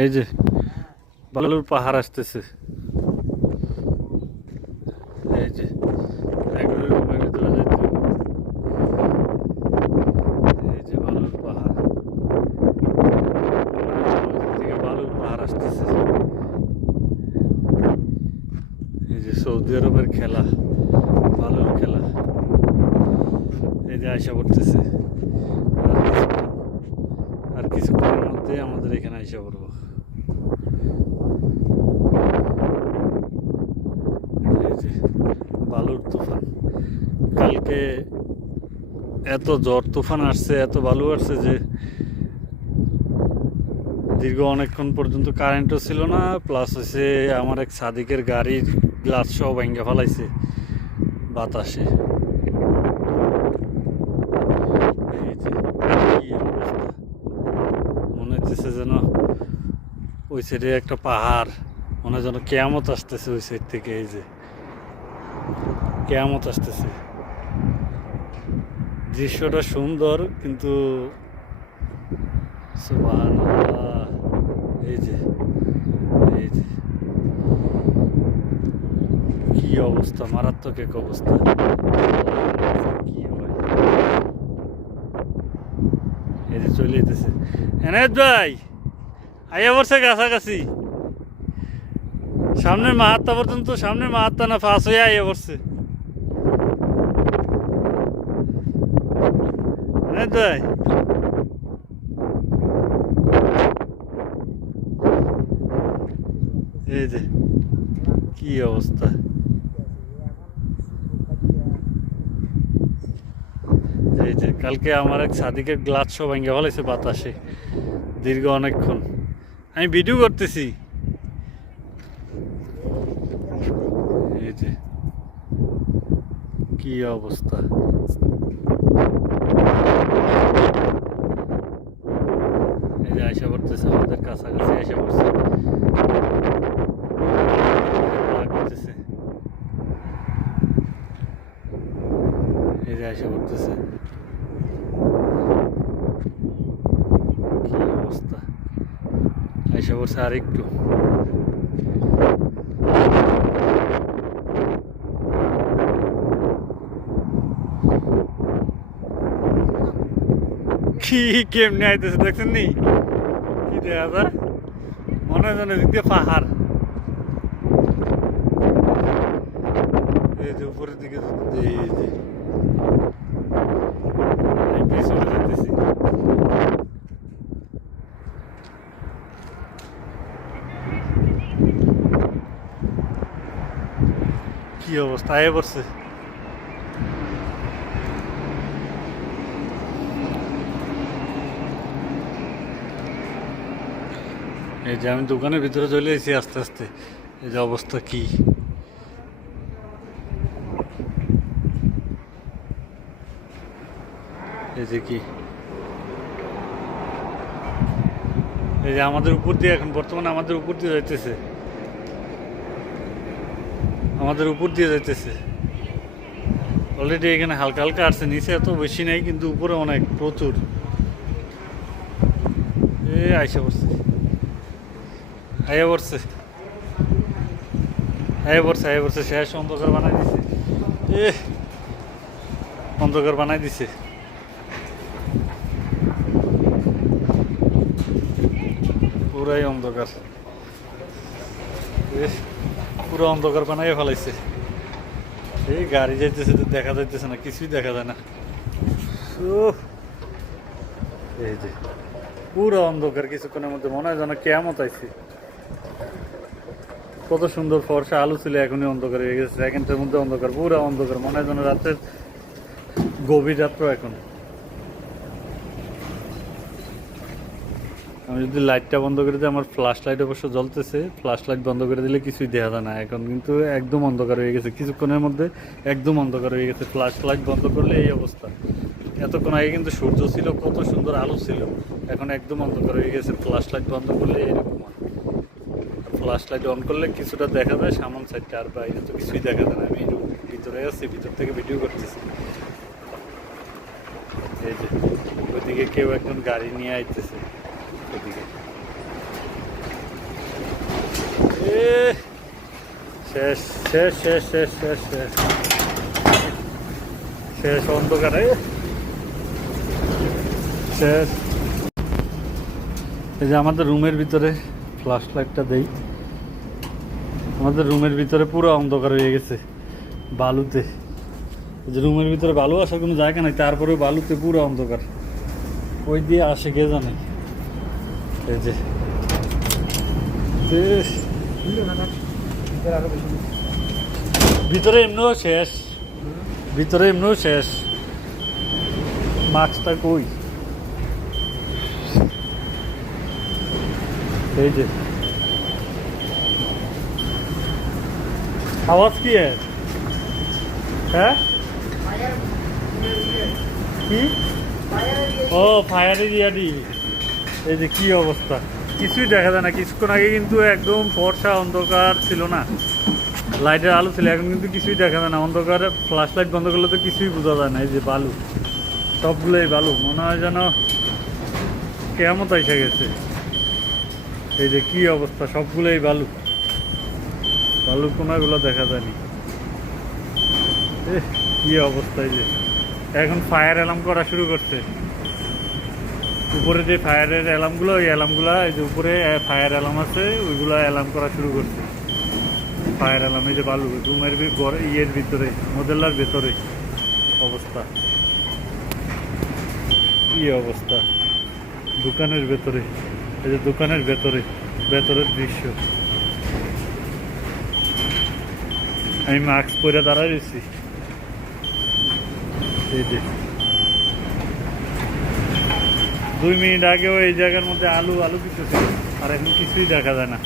এই যে বালুর পাহাড় আসতেছে, এই যে এগুলোর ভিতরে যেতে, এই যে বালুর পাহাড়, থেকে বালুর পাহাড় আসতেছে। এই যে সৌদি আরবের খেলা, বালুর খেলা, এই যে আইসা পড়তেছে। আর কিছুক্ষণের মধ্যে আমাদের এখানে আইসা পড়বো। এই যে বালুর তুফান, কালকে এত ঝড় তুফান আসছে, এত বালু আসছে যে দীর্ঘ অনেকক্ষণ পর্যন্ত কারেন্টও ছিল না, প্লাস হচ্ছে আমার এক সাদিকের গাড়ির গ্লাস সহ ভেঙে ফেলাইছে বাতাসে। এই যে কি অবস্থা, মনে হচ্ছে যেন ওই সাইডে একটা পাহাড়, মনে হয় যেন কেয়ামত আসতেছে ওই সাইড থেকে। এই যে কেয়ামত আসতেছে, দৃশ্যটা সুন্দর কিন্তু সুবহানাল্লাহ। এই যে এই যে কি অবস্থা, মারাত্মক এক অবস্থা। কি হয়, এই যে চলে যেতেছে এনায়েত ভাই, আইয়া পড়ছে কাছাকাছি, সামনের মাহাত্মা পর্যন্ত, সামনের মাহাত্মা না ফাঁস হয়ে আইয়া পড়ছে এনায়েত ভাই। এই যে কি অবস্থা, এই যে কালকে আমার এক সাদিকের গ্লাস সব ভেঙে ফেলাইছে বাতাসে দীর্ঘ অনেকক্ষণ। আমি ভিডিও করতেছি, এই যে কি অবস্থা। এই যে আইসা পড়তেছে, আমাদের কাছাকাছি আইসা পড়ছে, করতেছে, এই যে আইসা পড়তেছে। কি অবস্থা, আইসা পড়ছে আর একটু। কি কেমনে আইতেছে দেখছেন নি, কি দেখা যায়, মনে হয় যেন এদিক দিয়ে পাহাড়। এই যে উপরের দিকে, এই যে আমি পিছনে যেতেছি। কি অবস্থা, আয়ে পড়ছে। এই যে আমি দোকানের ভিতরে চলে এসেছি আস্তে আস্তে, এই যে অবস্থা কি। এই যে কি, এই যে আমাদের উপর দিয়ে, এখন বর্তমানে আমাদের উপর দিয়ে যাইতেছে, আমাদের উপর দিয়ে যাইতেছে। অলরেডি এখানে হালকা হালকা আসছে, নিচে এত বেশি নেই কিন্তু উপরে অনেক প্রচুর। এ আইসা পড়ছে, আইয়া পড়ছে, আইয়া পড়ছে, আইয়া পড়ছে, শেষ অন্ধকার বানাই দিছে। এ অন্ধকার বানাই দিছে, পুরাই অন্ধকার, পুরো অন্ধকার বানাই ফেলাইছে। এই গাড়ি যাইতেছে তো দেখা যাইতেছে না, কিছুই দেখা যায় না। এই যে পুরো অন্ধকার, কিছুক্ষণের মধ্যে মনে হয় যেন কেয়ামত আইছে। কত সুন্দর ফর্সা আলো ছিল, এখনই অন্ধকার হয়ে গেছে, সেকেন্ডের মধ্যে অন্ধকার, পুরো অন্ধকার, মনে হয় যেন রাতের গভীর রাত্র এখন। আমি যদি লাইটটা বন্ধ করে দিই, আমার ফ্ল্যাশ লাইট অবশ্য জ্বলতেছে, ফ্ল্যাশ লাইট বন্ধ করে দিলে কিছুই দেখা যায় না, এখন কিন্তু একদম অন্ধকার হয়ে গেছে, কিছুক্ষণের মধ্যে একদম অন্ধকার হয়ে গেছে। ফ্ল্যাশ লাইট বন্ধ করলে এই অবস্থা। এতক্ষণ আগে কিন্তু সূর্য ছিল, কত সুন্দর আলো ছিল, এখন একদম অন্ধকার হয়ে গেছে। ফ্ল্যাশ লাইট বন্ধ করলে এরকম, ফ্ল্যাশ লাইট অন করলে কিছুটা দেখা যায় সামন সাইডটা, আর বাইরে তো কিছুই দেখা যায় না। আমি ভিতরে আছি, ভিতর থেকে ভিডিও করতেছি। এই যে ওইদিকে কেউ একজন গাড়ি নিয়ে আইতেছে, ওইদিকে শেষ শেষ শেষ শেষ শেষ শেষ শেষ অন্ধকারে শেষ। এই যে আমাদের রুমের ভিতরে ফ্ল্যাশ লাইটটা দেই, আমাদের রুমের ভিতরে পুরো অন্ধকার হয়ে গেছে বালুতে। এই যে রুমের ভিতরে বালু আসার কোনো জায়গা নাই, তারপরেও বালুতে পুরো অন্ধকার, ওই দিয়ে আসে কে জানে। এই যে ইস, ভিতরে এমনিও শেষ, ভিতরে এমনিও শেষ। মাস্কটা কই? এই যে আওয়াজ কি হ্যাঁ কি? ও ফায়ার এরিয়াটি। এই যে কি অবস্থা, কিছুই দেখা যায় না। কিছুক্ষণ আগে কিন্তু একদম ফর্সা অন্ধকার ছিল না, লাইটের আলো ছিল, এখন কিন্তু কিছুই দেখা যায় না। অন্ধকারে ফ্ল্যাশ লাইট বন্ধ করলে তো কিছুই বোঝা যায় না। এই যে বালু, সবগুলোই বালু, মনে হয় যেন কেয়ামত এসে গেছে। এই যে কি অবস্থা, সবগুলোই বালু, বালু কোনাগুলো দেখা যায়নি। কি অবস্থা। এই যে এখন ফায়ার অ্যালার্ম করা শুরু করছে। উপরে যে ফায়ারের অ্যালার্মগুলো, ওই অ্যালার্মগুলো, এই যে উপরে ফায়ার অ্যালার্ম আছে, ওইগুলো অ্যালার্ম করা শুরু করছে। ফায়ার অ্যালার্ম, এই যে বালু রুমের ইয়ের ভিতরে, মোদেলার ভেতরে অবস্থা, কি অবস্থা। দোকানের ভেতরে, এই যে দোকানের ভেতরে, ভেতরের দৃশ্য। আমি মাস্ক পরে দাঁড়ায় রয়েছি। এই যে 2 মিনিট আগেও এই জায়গার মধ্যে আলু আলু কিছু ছিল, আর এখন কিছুই দেখা যায় না।